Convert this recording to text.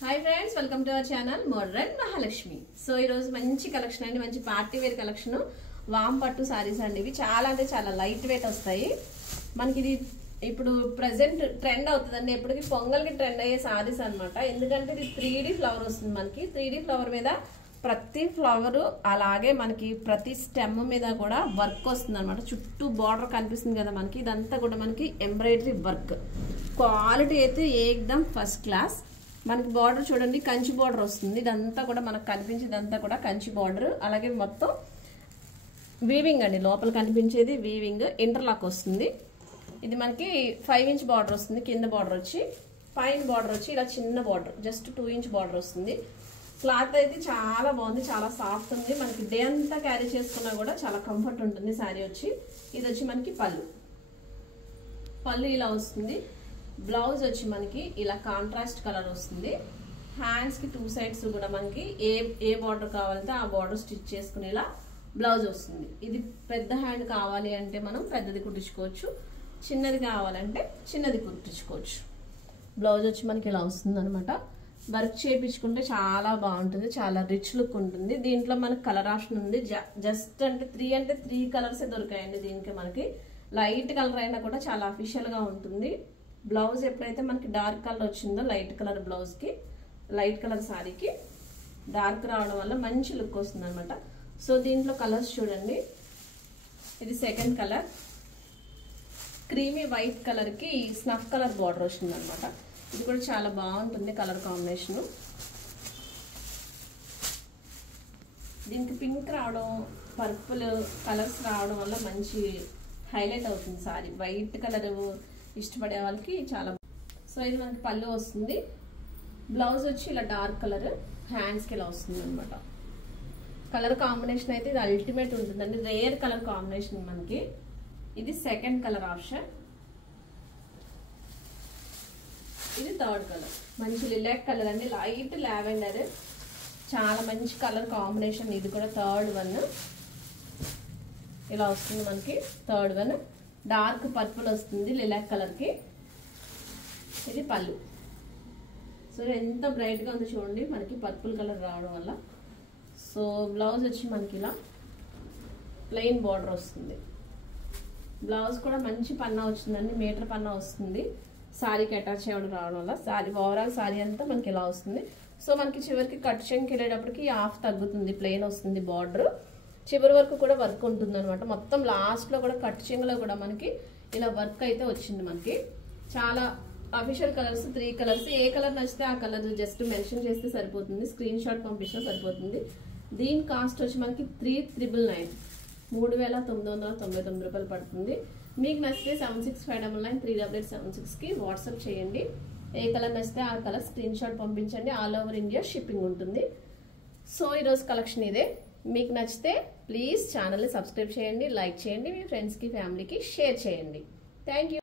Hi friends, welcome to our channel modern Mahalakshmi. So ఈ రోజు మంచి కలెక్షన్ అండి, మంచి పార్టీ వేర్ కలెక్షన్. వామ్ పట్టు సారీస్ అండి. ఇవి చాలా అంటే చాలా లైట్ వెయిట్ వస్తాయి. మనకి ఇది ఇప్పుడు ప్రెసెంట్ ట్రెండ్ అవుతుందండి. ఎప్పటికీ పొంగల్కి ట్రెండ్ అయ్యే సారీస్ అనమాట. ఎందుకంటే ఇది 3D ఫ్లవర్ వస్తుంది. మనకి 3D ఫ్లవర్ మీద ప్రతి ఫ్లవర్ అలాగే మనకి ప్రతి స్టెమ్ మీద కూడా వర్క్ వస్తుంది అనమాట. చుట్టూ బార్డర్ కనిపిస్తుంది కదా మనకి. ఇదంతా కూడా మనకి ఎంబ్రాయిడరీ వర్క్. క్వాలిటీ అయితే ఏకదం ఫస్ట్ క్లాస్. మనకి బార్డర్ చూడండి, కంచి బార్డర్ వస్తుంది. ఇదంతా కూడా మనకు కనిపించేదంతా కూడా కంచి బార్డర్. అలాగే మొత్తం వీవింగ్ అండి. లోపల కనిపించేది వీవింగ్, ఇంటర్లాక్ వస్తుంది. ఇది మనకి 5 ఇంచ్ బార్డర్ వస్తుంది. కింద బార్డర్ వచ్చి, పైన బార్డర్ వచ్చి ఇలా చిన్న బార్డర్, జస్ట్ 2 ఇంచ్ బార్డర్ వస్తుంది. క్లాత్ అయితే చాలా బాగుంది, చాలా సాఫ్ట్ ఉంది. మనకి డే అంతా క్యారీ చేసుకున్నా కూడా చాలా కంఫర్ట్ ఉంటుంది శారీ వచ్చి. ఇది వచ్చి మనకి పళ్ళు ఇలా వస్తుంది. బ్లౌజ్ వచ్చి మనకి ఇలా కాంట్రాస్ట్ కలర్ వస్తుంది. హ్యాండ్స్ కి 2 సైడ్స్ కూడా మనకి ఏ బార్డర్ కావాలంటే ఆ బార్డర్ స్టిచ్ చేసుకునేలా బ్లౌజ్ వస్తుంది. ఇది పెద్ద హ్యాండ్ కావాలి అంటే మనం పెద్దది కుట్టించుకోవచ్చు, చిన్నది కావాలంటే చిన్నది కుట్టించుకోవచ్చు. బ్లౌజ్ వచ్చి మనకి ఇలా వస్తుంది అనమాట. వర్క్ చేయించుకుంటే చాలా బాగుంటుంది, చాలా రిచ్ లుక్ ఉంటుంది. దీంట్లో మనకి కలర్ ఆప్షన్ ఉంది. జస్ట్ అంటే 3 కలర్స్ దొరికాయండి దీనికి. మనకి లైట్ కలర్ అయినా కూడా చాలా అఫీషియల్ గా ఉంటుంది. బ్లౌజ్ ఎప్పుడైతే మనకి డార్క్ కలర్ వచ్చిందో, లైట్ కలర్ బ్లౌజ్ కి, లైట్ కలర్ శారీకి డార్క్ రావడం వల్ల మంచి లుక్ వస్తుంది అనమాట. సో దీంట్లో కలర్స్ చూడండి. ఇది second colour, creamy white colour కి స్నఫ్ కలర్ బార్డర్ వస్తుంది అనమాట. ఇది కూడా చాలా బాగుంటుంది కలర్ కాంబినేషన్. దీనికి పింక్ రావడం, పర్పుల్ కలర్స్ రావడం వల్ల మంచి హైలైట్ అవుతుంది సారీ. వైట్ కలర్ ఇష్టపడే వాళ్ళకి చాలా. సో ఇది మనకి పళ్ళు వస్తుంది. బ్లౌజ్ వచ్చి ఇలా డార్క్ కలర్, హ్యాండ్స్కి ఇలా వస్తుంది అనమాట. కలర్ కాంబినేషన్ అయితే ఇది అల్టిమేట్ ఉంటుందండి. రేర్ కలర్ కాంబినేషన్ మనకి. ఇది సెకండ్ కలర్ ఆప్షన్. ఇది థర్డ్ కలర్, మంచి లిలాక్ కలర్ అండి, లైట్ లావెండర్. చాలా మంచి కలర్ కాంబినేషన్. ఇది కూడా థర్డ్ వన్ ఇలా వస్తుంది మనకి. థర్డ్ వన్ డార్క్ పర్పుల్ వస్తుంది లిలాక్ కలర్ కి. ఇది పళ్ళు. సో ఎంత బ్రైట్ గా ఉందో చూడండి మనకి పర్పుల్ కలర్ రావడం వల్ల. సో బ్లౌజ్ వచ్చి మనకి ఇలా ప్లెయిన్ బార్డర్ వస్తుంది. బ్లౌజ్ కూడా మంచి పన్నా వచ్చిందండి, మీటర్ పన్నా వస్తుంది. శారీకి అటాచ్ అవ్వడం రావడం వల్ల శారీ ఓవరాల్ శారీ అంతా మనకి ఇలా వస్తుంది. సో మనకి చివరికి కట్ చెంకి వెళ్ళేటప్పటికి హాఫ్ తగ్గుతుంది, ప్లెయిన్ వస్తుంది బార్డర్. చివరి వరకు కూడా వర్క్ ఉంటుంది అనమాట. మొత్తం లాస్ట్ లో కూడా కట్ చెంగులో కూడా మనకి ఇలా వర్క్ అయితే వచ్చింది మనకి. చాలా అఫీషియల్ కలర్స్ 3 కలర్స్. ఏ కలర్ నచ్చితే ఆ కలర్ జస్ట్ మెన్షన్ చేస్తే సరిపోతుంది, స్క్రీన్ షాట్ పంపించినా సరిపోతుంది. దీని కాస్ట్ వచ్చి మనకి 3999, 3999 రూపాయలు పడుతుంది. మీకు నచ్చితే 7659938876కి వాట్సాప్ చేయండి. ఏ కలర్ నచ్చితే ఆ కలర్ స్క్రీన్ షాట్ పంపించండి. ఆల్ ఓవర్ ఇండియా షిప్పింగ్ ఉంటుంది. సో ఈరోజు కలెక్షన్ ఇదే. మీకు నచ్చితే ప్లీజ్ ఛానల్ని సబ్స్క్రైబ్ చేయండి, లైక్ చేయండి, మీ ఫ్రెండ్స్కి ఫ్యామిలీకి షేర్ చేయండి. Thank you.